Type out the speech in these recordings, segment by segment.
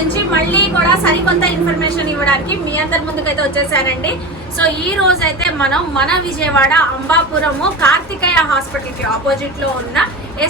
నుంచి మళ్ళీ కూడా సరికొంత ఇన్ఫర్మేషన్ ఇవ్వడానికి మీ అందరి ముందుకైతే వచ్చేసానండి. సో ఈ రోజు అయితే మనం మన విజయవాడ అంబాపురము కార్తికేయ హాస్పిటల్ కి ఆపోజిట్ లో ఉన్న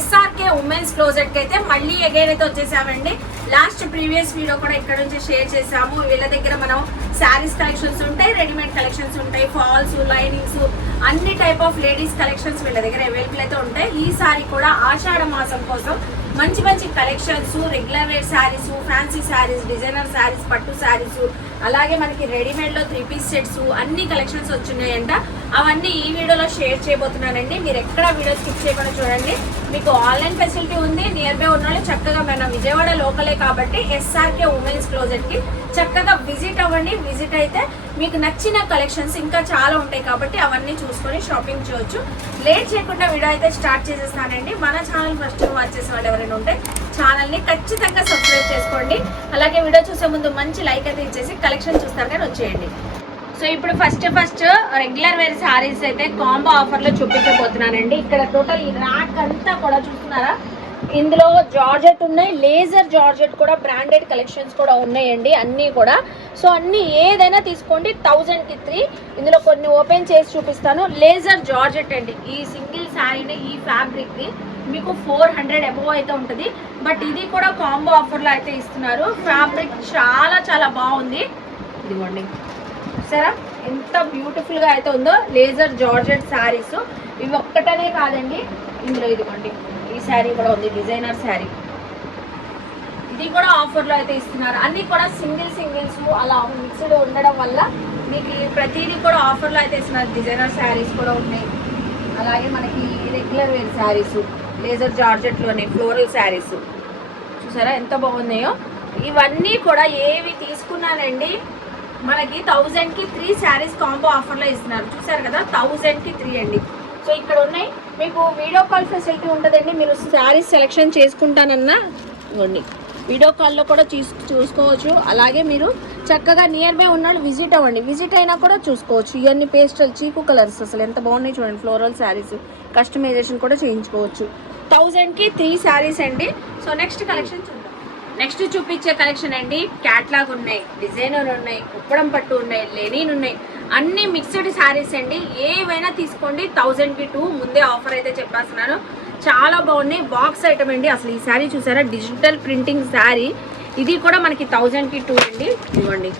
SRK ఉమెన్స్ క్లోజెట్ కి అయితే మళ్ళీ అగైన్ అయితే వచ్చేసామండి. లాస్ట్ ప్రీవియస్ వీడియో కూడా ఇక్కడ నుంచి షేర్ చేసాము. వీళ్ళ దగ్గర మనం శారీస్ కలెక్షన్స్ ఉంటాయి, రెడీమేడ్ కలెక్షన్స్ ఉంటాయి, ఫాల్స్, లైనింగ్స్, అన్ని టైప్ ఆఫ్ లేడీస్ కలెక్షన్స్ వీళ్ళ దగ్గర అవైలబుల్ అయితే ఉంటాయి. ఈసారి కూడా ఆషాఢ మాసం కోసం మంచి మంచి collections, regular wear saris, fancy saris, designer saris, పట్టు శారీస్, అలాగే మనకి రెడీమేడ్ లో 3 పీస్ సెట్స్ అన్ని కలెక్షన్స్ వచ్చినాయంట. అవన్నీ ఈ వీడియోలో షేర్ చేయబోతున్నానండి. మీరు ఎక్కడ వీడియో స్కిప్ చేయకుండా చూడండి. మీకు ఆన్లైన్ ఫెసిలిటీ ఉంది. నియర్ బై ఉన్న వాళ్ళు చక్కగా మన విజయవాడ లోకలే కాబట్టి SRK ఉమెన్స్ క్లోజెట్ కి చక్కగా విజిట్ అవ్వండి. విజిట్ అయితే మీకు నచ్చిన కలెక్షన్స్ ఇంకా చాలా ఉంటాయి కాబట్టి అవన్నీ చూసుకొని షాపింగ్ చేయొచ్చు. లేట్ చేయకుండా వీడియో అయితే స్టార్ట్ చేసేస్తానండి. మన ఛానల్ ఫస్ట్ వాచ్ చేసే వాళ్ళు ఎవరైనా ఉంటే ఛానల్ని ఖచ్చితంగా సబ్స్క్రైబ్ చేసుకోండి. అలాగే వీడియో చూసే ముందు మంచి లైక్ అయితే ఇచ్చేసి కలెక్షన్ చూస్తారు కానీ వచ్చేయండి. సో ఇప్పుడు ఫస్ట్ రెగ్యులర్ వేర్ శారీస్ అయితే కాంబో ఆఫర్లో చూపించబోతున్నానండి. ఇక్కడ టోటల్ ఈ ర్యాక్ అంతా కూడా చూస్తున్నారా, ఇందులో జార్జెట్ ఉన్నాయి, లేజర్ జార్జెట్ కూడా బ్రాండెడ్ కలెక్షన్స్ కూడా ఉన్నాయండి అన్నీ కూడా. సో అన్నీ ఏదైనా తీసుకోండి 1000కి 3. ఇందులో కొన్ని ఓపెన్ చేసి చూపిస్తాను. లేజర్ జార్జెట్ అండి. ఈ సింగిల్ శారీని ఈ ఫ్యాబ్రిక్ని మీకు 400 అబోవ్ అయితే ఉంటుంది. బట్ ఇది కూడా కాంబో ఆఫర్లో అయితే ఇస్తున్నారు. ఫ్యాబ్రిక్ చాలా చాలా బాగుంది. ఇదిగోండి సరే ఎంత బ్యూటిఫుల్గా అయితే ఉందో. లేజర్ జార్జెట్ శారీస్ ఇవి ఒక్కటనే కాదండి, ఇందులో ఇదిగోండి ఈ శారీ కూడా ఉంది, డిజైనర్ శారీ. ఇది కూడా ఆఫర్లో అయితే ఇస్తున్నారు. అన్నీ కూడా సింగిల్స్ అలా మిక్స్డ్ ఉండడం వల్ల మీకు ప్రతిదీ కూడా ఆఫర్లో అయితే ఇస్తున్నారు. డిజైనర్ శారీస్ కూడా ఉన్నాయి. అలాగే మనకి రెగ్యులర్ వేర్ శారీస్, లేజర్ జార్జెట్లోనే ఫ్లోరల్ శారీస్ చూసారా ఎంత బాగున్నాయో. ఇవన్నీ కూడా ఏవి తీసుకున్నానండి మనకి 1000కి 3 శారీస్ కాంబో ఆఫర్లో ఇస్తున్నారు. చూసారు కదా 1000కి 3 అండి. సో ఇక్కడ ఉన్నాయి. మీకు వీడియో కాల్ ఫెసిలిటీ ఉంటుందండి. మీరు శారీస్ సెలెక్షన్ చేసుకుంటానన్నా ఇవ్వండి, వీడియో కాల్లో కూడా చూసుకోవచ్చు. అలాగే మీరు చక్కగా నియర్ బై ఉన్నాడు విజిట్ అవ్వండి. విజిట్ అయినా కూడా చూసుకోవచ్చు. ఇవన్నీ పేస్టల్ చీకు కలర్స్ అసలు ఎంత బాగున్నాయి చూడండి. ఫ్లోరల్ శారీస్ కస్టమైజేషన్ కూడా చేయించుకోవచ్చు. 1000కి 3 శారీస్ అండి. సో నెక్స్ట్ కలెక్షన్ చూద్దాం. నెక్స్ట్ చూపించే కలెక్షన్ అండి క్యాట్లాగ్ ఉన్నాయి, డిజైనర్ ఉన్నాయి, కుప్పడం పట్టు ఉన్నాయి, లెనిన్ ఉన్నాయి, అన్ని మిక్స్డ్ శారీస్ అండి. ఏవైనా తీసుకోండి 1000కి 2. ముందే ఆఫర్ అయితే చెప్పేస్తున్నాను. చాలా బాగున్నాయి. బాక్స్ ఐటమ్ అండి. అసలు ఈ శారీ చూసారా, డిజిటల్ ప్రింటింగ్ శారీ. ఇది కూడా మనకి 1000కి 2 అండి. ఇవ్వండి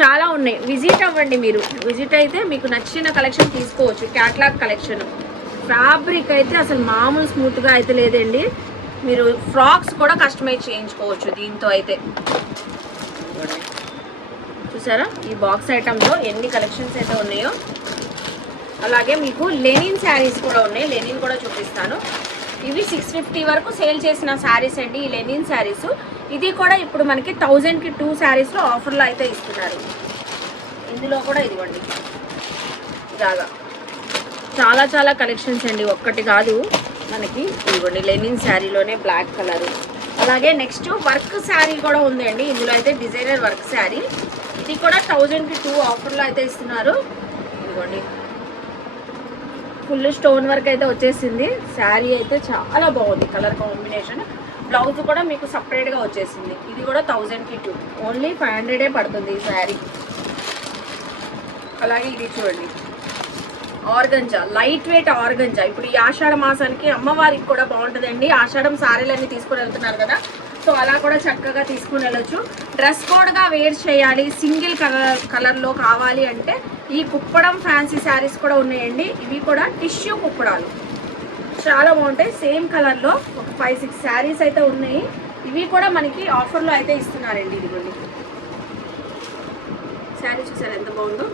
చాలా ఉన్నాయి. విజిట్ అవ్వండి. మీరు విజిట్ అయితే మీకు నచ్చిన కలెక్షన్ తీసుకోవచ్చు. Catalogue collection. ఫ్యాబ్రిక్ అయితే అసలు మామూలు స్మూత్గా అయితే లేదండి. మీరు ఫ్రాక్స్ కూడా కస్టమైజ్ చేయించుకోవచ్చు దీంతో అయితే. చూసారా ఈ బాక్స్ ఐటమ్లో ఎన్ని కలెక్షన్స్ అయితే ఉన్నాయో. అలాగే మీకు లెనిన్ శారీస్ కూడా ఉన్నాయి. లెనిన్ కూడా చూపిస్తాను. ఇవి 650 వరకు సేల్ చేసిన శారీస్ అండి ఈ లెనిన్ శారీస్. ఇది కూడా ఇప్పుడు మనకి 1000కి 2 శారీస్లో ఆఫర్లో అయితే ఇస్తున్నారు. ఇందులో కూడా ఇదిగోండి ఇలాగా చాలా చాలా కలెక్షన్స్ అండి, ఒక్కటి కాదు మనకి. ఇదిగోండి లెనిన్ శారీలోనే బ్లాక్ కలరు. అలాగే నెక్స్ట్ వర్క్ శారీ కూడా ఉందండి. ఇందులో అయితే డిజైనర్ వర్క్ శారీ. ఇది కూడా 1000కి 2 ఆఫర్లో అయితే ఇస్తున్నారు. ఇదిగోండి ఫుల్ స్టోన్ వర్క్ అయితే వచ్చేసింది. శారీ అయితే చాలా బాగుంది. Colour combination. బ్లౌజ్ కూడా మీకు సపరేట్గా వచ్చేసింది. ఇది కూడా 1000కి 2. ఓన్లీ 500 పడుతుంది ఈ శారీ. అలాగే ఇది చూడండి ఆర్గంజా, లైట్ వెయిట్ ఆర్గంజా. ఇప్పుడు ఈ ఆషాఢ మాసానికి అమ్మవారికి కూడా బాగుంటుందండి. ఆషాఢం శారీలన్నీ తీసుకుని వెళ్తున్నారు కదా, సో అలా కూడా చక్కగా తీసుకుని వెళ్ళొచ్చు. డ్రెస్ కోడ్గా వేర్ చేయాలి, సింగిల్ కలర్లో కావాలి అంటే ఈ కుప్పడం ఫ్యాన్సీ శారీస్ కూడా ఉన్నాయండి. ఇవి కూడా టిష్యూ కుప్పడాలు చాలా బాగుంటాయి. సేమ్ కలర్లో ఒక 5-6 శారీస్ అయితే ఉన్నాయి. ఇవి కూడా మనకి ఆఫర్లో అయితే ఇస్తున్నారండి. ఇదిగోండి శారీ చూసారు ఎంత బాగుందో.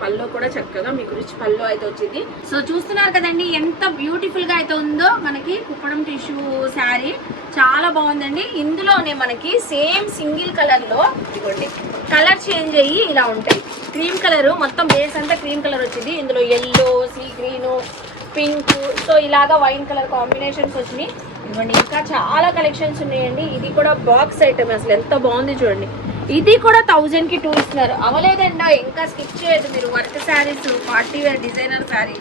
పల్లో కూడా చక్కగా మీకు రిచ్ పల్లో అయితే వచ్చింది. సో చూస్తున్నారు కదండి ఎంత బ్యూటిఫుల్ గా అయితే ఉందో. మనకి కుప్పడం టిష్యూ శారీ చాలా బాగుందండి. ఇందులోనే మనకి సేమ్ సింగిల్ కలర్ లో ఇదిగోండి కలర్ చేంజ్ అయ్యి ఇలా ఉంటాయి. క్రీమ్ కలర్ మొత్తం బేస్ అంతా క్రీమ్ కలర్ వచ్చింది. ఇందులో yellow, sea green, pink, so ఇలాగా వైన్ కలర్ కాంబినేషన్స్ వచ్చినాయి. ఇవ్వండి ఇంకా చాలా కలెక్షన్స్ ఉన్నాయండి. ఇది కూడా బాక్స్ ఐటమ్ అసలు ఎంత బాగుంది చూడండి. ఇది కూడా 1000కి 2 ఇస్తున్నారు. అవలేదండి ఇంకా స్కిప్ చేయదు మీరు. Work saris, party wear designer sari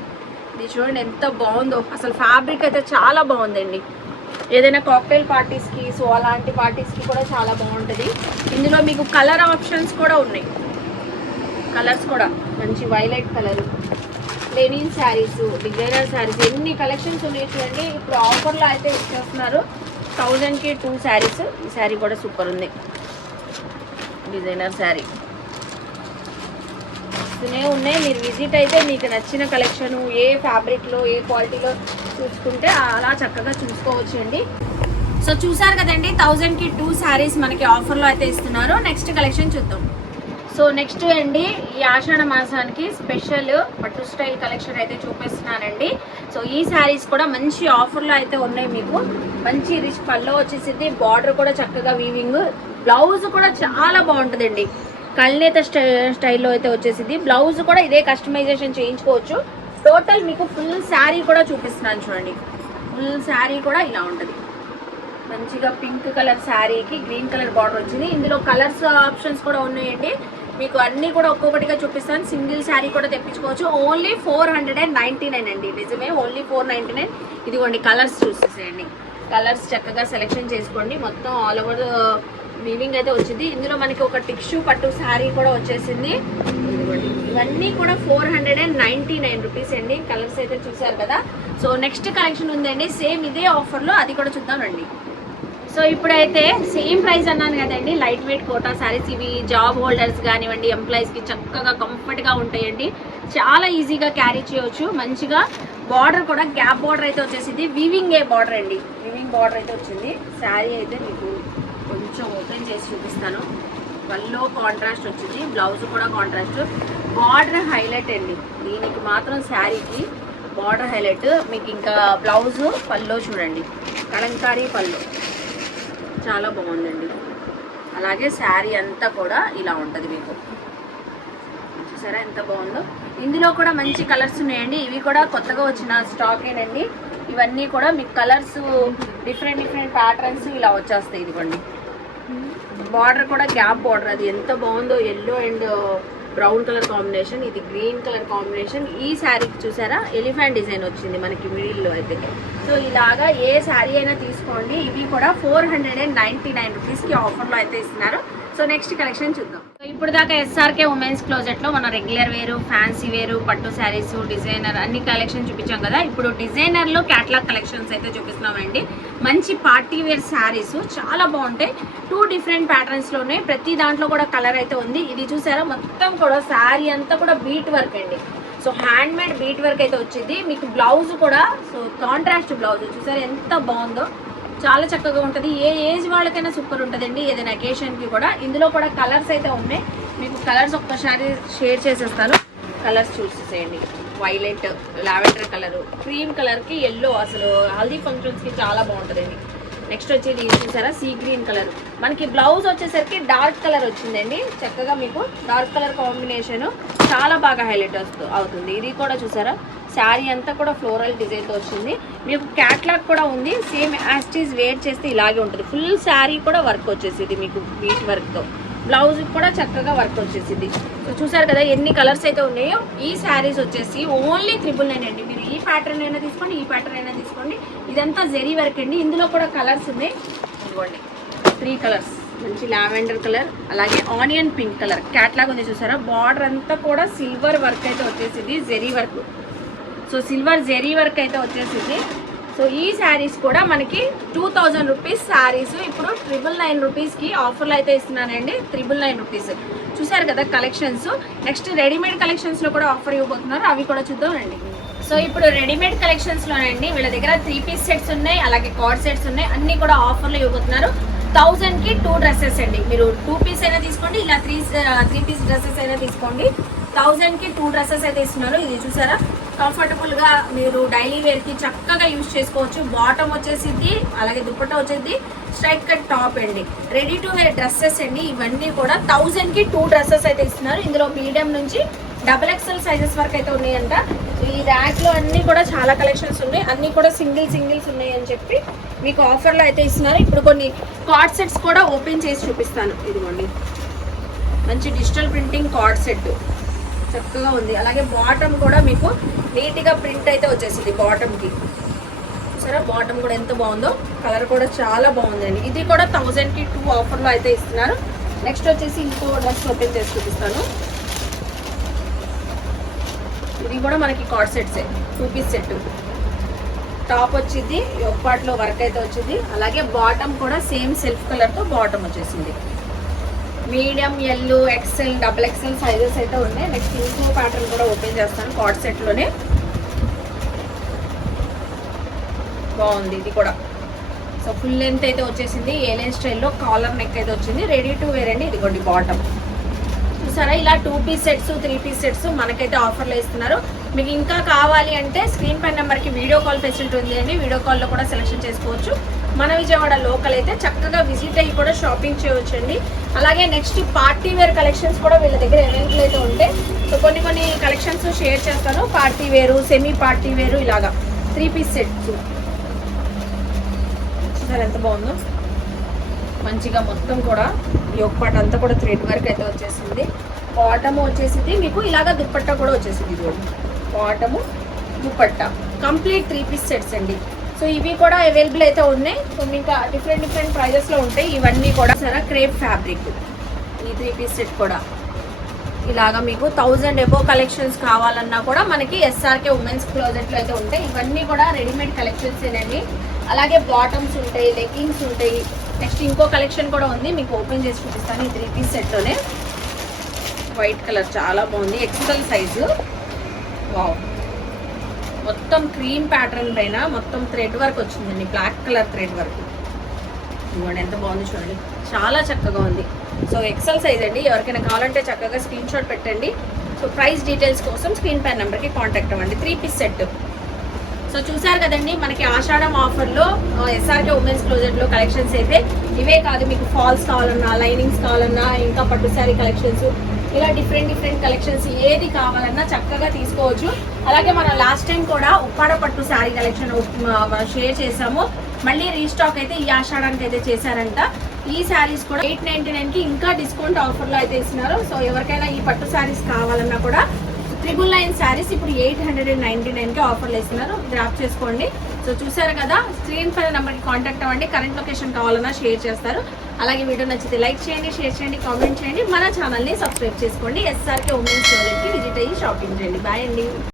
ఇది చూడండి ఎంత బాగుందో. అసలు ఫ్యాబ్రిక్ అయితే చాలా బాగుందండి. ఏదైనా కాక్టైల్ పార్టీస్కి సో అలాంటి పార్టీస్కి కూడా చాలా బాగుంటుంది. ఇందులో మీకు కలర్ ఆప్షన్స్ కూడా ఉన్నాయి. కలర్స్ కూడా మంచి violet colour, linen saris, designer saris, ఎన్ని కలెక్షన్స్ ఉన్నాయి చూడండి. ఇప్పుడు ఆఫర్లో అయితే ఇచ్చేస్తున్నారు 1000కి 2 శారీస్. ఈ శారీ కూడా సూపర్ ఉంది, డిజైనర్ శారీ వస్తూనే ఉన్నాయి. మీరు విజిట్ అయితే మీకు నచ్చిన కలెక్షన్ ఏ ఫ్యాబ్రిక్లో ఏ క్వాలిటీలో చూసుకుంటే అలా చక్కగా చూసుకోవచ్చు అండి. సో చూసారు కదండి 1000కి 2 శారీస్ మనకి ఆఫర్లో అయితే ఇస్తున్నారు. నెక్స్ట్ కలెక్షన్ చూద్దాం. సో నెక్స్ట్ అండి ఈ ఆషాఢ మాసానికి స్పెషల్ పట్టు స్టైల్ కలెక్షన్ అయితే చూపిస్తున్నానండి. సో ఈ శారీస్ కూడా మంచి ఆఫర్లో అయితే ఉన్నాయి. మీకు మంచి రిచ్ పల్లో వచ్చేసింది, బార్డర్ కూడా చక్కగా వీవింగ్, బ్లౌజ్ కూడా చాలా బాగుంటుందండి. కల్నేత స్టైల్లో అయితే వచ్చేసింది. బ్లౌజ్ కూడా ఇదే కస్టమైజేషన్ చేయించుకోవచ్చు. టోటల్ మీకు ఫుల్ శారీ కూడా చూపిస్తున్నాను చూడండి. ఫుల్ శారీ కూడా ఇలా ఉంటుంది. మంచిగా పింక్ కలర్ శారీకి గ్రీన్ కలర్ బార్డర్ వచ్చింది. ఇందులో కలర్స్ ఆప్షన్స్ కూడా ఉన్నాయండి. మీకు అన్నీ కూడా ఒక్కొక్కటిగా చూపిస్తాను. సింగిల్ శారీ కూడా తెప్పించుకోవచ్చు. ఓన్లీ 499 అండి. నిజమే, ఓన్లీ 499. ఇదిగోండి కలర్స్ చూసేసేయండి. కలర్స్ చక్కగా సెలెక్షన్ చేసుకోండి. మొత్తం ఆల్ ఓవర్ వీవింగ్ అయితే వచ్చింది. ఇందులో మనకి ఒక టిష్యూ పట్టు శారీ కూడా వచ్చేసింది. ఇదిగోండి ఇవన్నీ కూడా 499 రూపీస్ అండి. కలర్స్ అయితే చూసారు కదా. సో నెక్స్ట్ కలెక్షన్ ఉందండి సేమ్ ఇదే ఆఫర్లో, అది కూడా చూద్దాం రండి. సో ఇప్పుడైతే సేమ్ ప్రైస్ అన్నాను కదండి, లైట్ వెయిట్ కోటా శారీస్. ఇవి జాబ్ హోల్డర్స్ కానివ్వండి, ఎంప్లాయీస్కి చక్కగా కంఫర్ట్గా ఉంటాయండి. చాలా ఈజీగా క్యారీ చేయవచ్చు. మంచిగా బార్డర్ కూడా గ్యాప్ బార్డర్ అయితే వచ్చేసింది. వీవింగ్ ఏ బార్డర్ అండి, వీవింగ్ బార్డర్ అయితే వచ్చింది. శారీ అయితే మీకు కొంచెం ఓపెన్ చేసి చూపిస్తాను. పల్లో కాంట్రాస్ట్ వచ్చింది, బ్లౌజ్ కూడా కాంట్రాస్ట్. బార్డర్ హైలైట్ అండి, దీనికి మాత్రం శారీకి బార్డర్ హైలైట్. మీకు ఇంకా బ్లౌజ్ పల్లో చూడండి, కలంకారీ పల్లో చాలా బాగుందండి. అలాగే శారీ అంతా కూడా ఇలా ఉంటుంది. మీకు చూసారా ఎంత బాగుందో. ఇందులో కూడా మంచి కలర్స్ ఉన్నాయండి. ఇవి కూడా కొత్తగా వచ్చిన స్టాకేనండి. ఇవన్నీ కూడా మీకు కలర్స్ డిఫరెంట్ ప్యాటర్న్స్ ఇలా వచ్చేస్తాయి. ఇదిగోండి బార్డర్ కూడా గ్యాప్ బార్డర్, అది ఎంత బాగుందో. Yellow and brown colour combination, ఇది గ్రీన్ కలర్ కాంబినేషన్. ఈ శారీకి చూసారా ఎలిఫెంట్ డిజైన్ వచ్చింది మనకి మిడిల్లో అయితే. సో ఇలాగా ఏ శారీ అయినా తీసుకోండి. ఇవి కూడా 499 రూపీస్కి ఆఫర్లో అయితే ఇస్తున్నారు. సో నెక్స్ట్ కలెక్షన్ చూద్దాం. ఇప్పుడు దాకా ఎస్ఆర్కే ఉమెన్స్ క్లోజెట్లో మన రెగ్యులర్ వేరు, ఫ్యాన్సీ వేరు, పట్టు శారీస్, డిజైనర్ అన్ని కలెక్షన్ చూపించాం కదా. ఇప్పుడు డిజైనర్లో క్యాటలాగ్ కలెక్షన్స్ అయితే చూపిస్తున్నామండి. మంచి పార్టీ వేర్ శారీస్ చాలా బాగుంటాయి. 2 డిఫరెంట్ ప్యాటర్న్స్లో ఉన్నాయి. ప్రతి దాంట్లో కూడా కలర్ అయితే ఉంది. ఇది చూసారా మొత్తం కూడా శారీ అంతా కూడా బీట్ వర్క్ అండి. So hand made bead work అయితే వచ్చింది. మీకు బ్లౌజ్ కూడా సో కాంట్రాస్ట్ బ్లౌజ్ చూసారా ఎంత బాగుందో. చాలా చక్కగా ఉంటుంది. ఏ ఏజ్ వాళ్ళకైనా సూపర్ ఉంటుందండి, ఏదైనా అకేషన్కి కూడా. ఇందులో కూడా కలర్స్ అయితే ఉన్నాయి. మీకు కలర్స్ ఒక్కసారి షేర్ చేసేస్తాను. కలర్స్ చూసేసేయండి. వైలెట్, లావెండర్ కలరు, క్రీమ్ కలర్కి ఎల్లో, అసలు హల్దీ ఫంక్షన్స్కి చాలా బాగుంటుందండి. నెక్స్ట్ వచ్చేది చూసారా సీ గ్రీన్ కలర్. మనకి బ్లౌజ్ వచ్చేసరికి డార్క్ కలర్ వచ్చిందండి. చక్కగా మీకు డార్క్ కలర్ కాంబినేషన్ చాలా బాగా హైలైట్ అవుతుంది. ఇది కూడా చూసారా శారీ అంతా కూడా ఫ్లోరల్ డిజైన్తో వచ్చింది. మీకు క్యాట్లాగ్ కూడా ఉంది. సేమ్ యాస్టీస్ వేర్ చేస్తే ఇలాగే ఉంటుంది. ఫుల్ శారీ కూడా వర్క్ వచ్చేసింది మీకు బీట్ వర్క్తో. బ్లౌజ్ కూడా చక్కగా వర్క్ వచ్చేసింది. సో చూసారు కదా ఎన్ని కలర్స్ అయితే ఉన్నాయో. ఈ శారీస్ వచ్చేసి ఓన్లీ 999 అండి. మీరు ఈ ప్యాటర్న్ అయినా తీసుకోండి, ఈ ప్యాటర్న్ అయినా తీసుకోండి. ఇదంతా జెరీ వర్క్ అండి. ఇందులో కూడా కలర్స్ ఉన్నాయి. ఇదిగోండి 3 కలర్స్. మంచి లావెండర్ కలర్, అలాగే ఆనియన్ పింక్ కలర్ క్యాట్లాగ్ ఉంది చూసారా. బార్డర్ అంతా కూడా సిల్వర్ వర్క్ అయితే వచ్చేసింది, zari work. So silver zari work అయితే వచ్చేసింది. సో ఈ శారీస్ కూడా మనకి 2000 రూపీస్ శారీస్ ఇప్పుడు 999 రూపీస్కి ఆఫర్లు అయితే ఇస్తున్నానండి. 999 రూపీస్. చూసారు కదా కలెక్షన్స్. నెక్స్ట్ రెడీమేడ్ కలెక్షన్స్లో కూడా ఆఫర్ ఇవ్వబోతున్నారు, అవి కూడా చూద్దామండి. సో ఇప్పుడు రెడీమేడ్ కలెక్షన్స్లోనండి వీళ్ళ దగ్గర 3 పీస్ సెట్స్ ఉన్నాయి, అలాగే కార్డ్ సెట్స్ ఉన్నాయి. అన్నీ కూడా ఆఫర్లు ఇవ్వబోతున్నారు. 1000కి 2 డ్రెస్సెస్ అండి. మీరు 2 పీస్ అయినా తీసుకోండి, ఇలా 3 పీస్ డ్రెస్సెస్ అయినా తీసుకోండి. 1000కి 2 డ్రెస్సెస్ అయితే ఇస్తున్నారు. ఇది చూసారా కంఫర్టబుల్గా మీరు డైలీ వేర్కి చక్కగా యూజ్ చేసుకోవచ్చు. బాటమ్ వచ్చేసింది, అలాగే దుపట్టా వచ్చేది, స్ట్రైట్ కట్ టాప్ అండి. రెడీ టు వేర్ డ్రెస్సెస్ అండి. ఇవన్నీ కూడా 1000కి 2 డ్రెస్సెస్ అయితే ఇస్తున్నారు. ఇందులో మీడియం నుంచి XXL సైజెస్ వరకు అయితే ఉన్నాయంట. ఈ ర్యాక్లో అన్నీ కూడా చాలా కలెక్షన్స్ ఉన్నాయి. అన్నీ కూడా సింగిల్స్ ఉన్నాయి అని చెప్పి మీకు ఆఫర్లో అయితే ఇస్తున్నారు. ఇప్పుడు కొన్ని కార్డ్ సెట్స్ కూడా ఓపెన్ చేసి చూపిస్తాను. ఇదిగోండి మంచి డిజిటల్ ప్రింటింగ్ కార్డ్ సెట్ చక్కగా ఉంది. అలాగే బాటమ్ కూడా మీకు నీట్గా ప్రింట్ అయితే వచ్చేసింది బాటమ్కి. సరే బాటమ్ కూడా ఎంత బాగుందో, కలర్ కూడా చాలా బాగుందండి. ఇది కూడా 1000కి 2 ఆఫర్లో అయితే ఇస్తున్నారు. నెక్స్ట్ వచ్చేసి ఇంకో డ్రెస్ ఓపెన్ చేసి చూపిస్తాను. ఇది కూడా మనకి కార్డ్ సెట్సే, 2 పీస్ సెట్. టాప్ వచ్చింది, పార్ట్లో వర్క్ అయితే వచ్చింది. అలాగే బాటమ్ కూడా సేమ్ సెల్ఫ్ కలర్తో బాటమ్ వచ్చేసింది. Medium, L, XL, double XL sizes అయితే ఉన్నాయి. నెక్స్ట్ ఇంకో ప్యాటర్న్ కూడా ఓపెన్ చేస్తాను కార్డ్ సెట్లోనే. బాగుంది ఇది కూడా. సో ఫుల్ లెంత్ అయితే వచ్చేసింది, ఏలైన్ స్టైల్లో కాలర్ నెక్ అయితే వచ్చింది. రెడీ టు వేర్ అండి. ఇదిగోండి బాటమ్ చూసారా. ఇలా 2 పీస్ సెట్స్, 3 పీస్ సెట్స్ మనకైతే ఆఫర్లో ఇస్తున్నారు. మీకు ఇంకా కావాలి అంటే స్క్రీన్ పై నెంబర్కి వీడియో కాల్ ఫెసిలిటీ ఉంది అండి. వీడియో కాల్లో కూడా సెలెక్షన్ చేసుకోవచ్చు. మన విజయవాడ లోకల్ అయితే చక్కగా విజిట్ అయ్యి కూడా షాపింగ్ చేయవచ్చండి. అలాగే నెక్స్ట్ పార్టీ వేర్ కలెక్షన్స్ కూడా వీళ్ళ దగ్గర అవైలబుల్ అయితే ఉంటాయి. సో కొన్ని కలెక్షన్స్ షేర్ చేస్తాను. పార్టీ వేరు, సెమీ పార్టీ వేరు, ఇలాగా 3 పీస్ సెట్స్ చూసారు ఎంత బాగుందో. మంచిగా మొత్తం కూడా ఈ ఒక పాట అంతా కూడా థ్రెడ్ వర్క్ అయితే వచ్చేసింది. బాటమ్ వచ్చేసింది మీకు ఇలాగా, దుప్పట్టా కూడా వచ్చేసింది. ఇది bottom, dupatta complete 3 piece sets అండి. సో ఇవి కూడా అవైలబుల్ అయితే ఉన్నాయి. సో ఇంకా డిఫరెంట్ ప్రైజెస్లో ఉంటాయి ఇవన్నీ కూడా. సరే క్రేప్ ఫ్యాబ్రిక్ ఈ 3 పీస్ సెట్ కూడా ఇలాగా మీకు 1000 ఎబో కలెక్షన్స్ కావాలన్నా కూడా మనకి ఎస్ఆర్కే ఉమెన్స్ క్లోజెట్లో అయితే ఉంటాయి. ఇవన్నీ కూడా రెడీమేడ్ కలెక్షన్స్ ఏనండి. అలాగే బాటమ్స్ ఉంటాయి, లెగ్గింగ్స్ ఉంటాయి. నెక్స్ట్ ఇంకో కలెక్షన్ కూడా ఉంది, మీకు ఓపెన్ చేసి చూపిస్తాను. ఈ 3 పీస్ సెట్లోనే వైట్ కలర్ చాలా బాగుంది, ఎక్సెల్ సైజు. వావ్, మొత్తం క్రీమ్ ప్యాటర్న్ పైన మొత్తం థ్రెడ్ వర్క్ వచ్చిందండి, బ్లాక్ కలర్ థ్రెడ్ వర్క్. ఇవ్వండి ఎంత బాగుంది చూడండి, చాలా చక్కగా ఉంది. సో ఎక్సెల్ సైజ్ అండి. ఎవరికైనా కావాలంటే చక్కగా స్క్రీన్ షాట్ పెట్టండి. సో ప్రైస్ డీటెయిల్స్ కోసం స్క్రీన్ పై నెంబర్కి కాంటాక్ట్ అవ్వండి. 3 పీస్ సెట్. సో చూసారు కదండి, మనకి ఆషాఢం ఆఫర్లో ఎస్ఆర్కే ఉమెన్స్ క్లోజెట్లో కలెక్షన్స్ అయితే ఇవే కాదు. మీకు ఫాల్స్ కావాలన్నా, లైనింగ్స్ కావాలన్నా, ఇంకా పట్టు శారీ కలెక్షన్స్, ఇలా డిఫరెంట్ కలెక్షన్స్ ఏది కావాలన్నా చక్కగా తీసుకోవచ్చు. అలాగే మనం లాస్ట్ టైం కూడా ఉప్పాడ పట్టు శారీ కలెక్షన్ షేర్ చేసాము. మళ్ళీ రీస్టాక్ అయితే ఈ ఆషాఢానికి అయితే చేశారంట. ఈ శారీస్ కూడా 899కి ఇంకా డిస్కౌంట్ ఆఫర్లో అయితే ఇస్తున్నారు. సో ఎవరికైనా ఈ పట్టు శారీస్ కావాలన్నా కూడా 999 శారీస్ ఇప్పుడు 899కి ఆఫర్లు ఇస్తున్నారు. గ్రాప్ చేసుకోండి. సో చూసారు కదా, స్క్రీన్ పై నెంబర్కి కాంటాక్ట్ అవ్వండి. కరెంట్ లొకేషన్ కావాలన్నా షేర్ చేస్తారు. అలాగే వీడియో నచ్చితే లైక్ చేయండి, షేర్ చేయండి, కామెంట్ చేయండి. మన ఛానల్ని సబ్స్క్రైబ్ చేసుకోండి. ఎస్ఆర్కే ఉమెన్స్ క్లోజెట్కి విజిట్ అయ్యి షాపింగ్ చేయండి. బాయ్ అండి.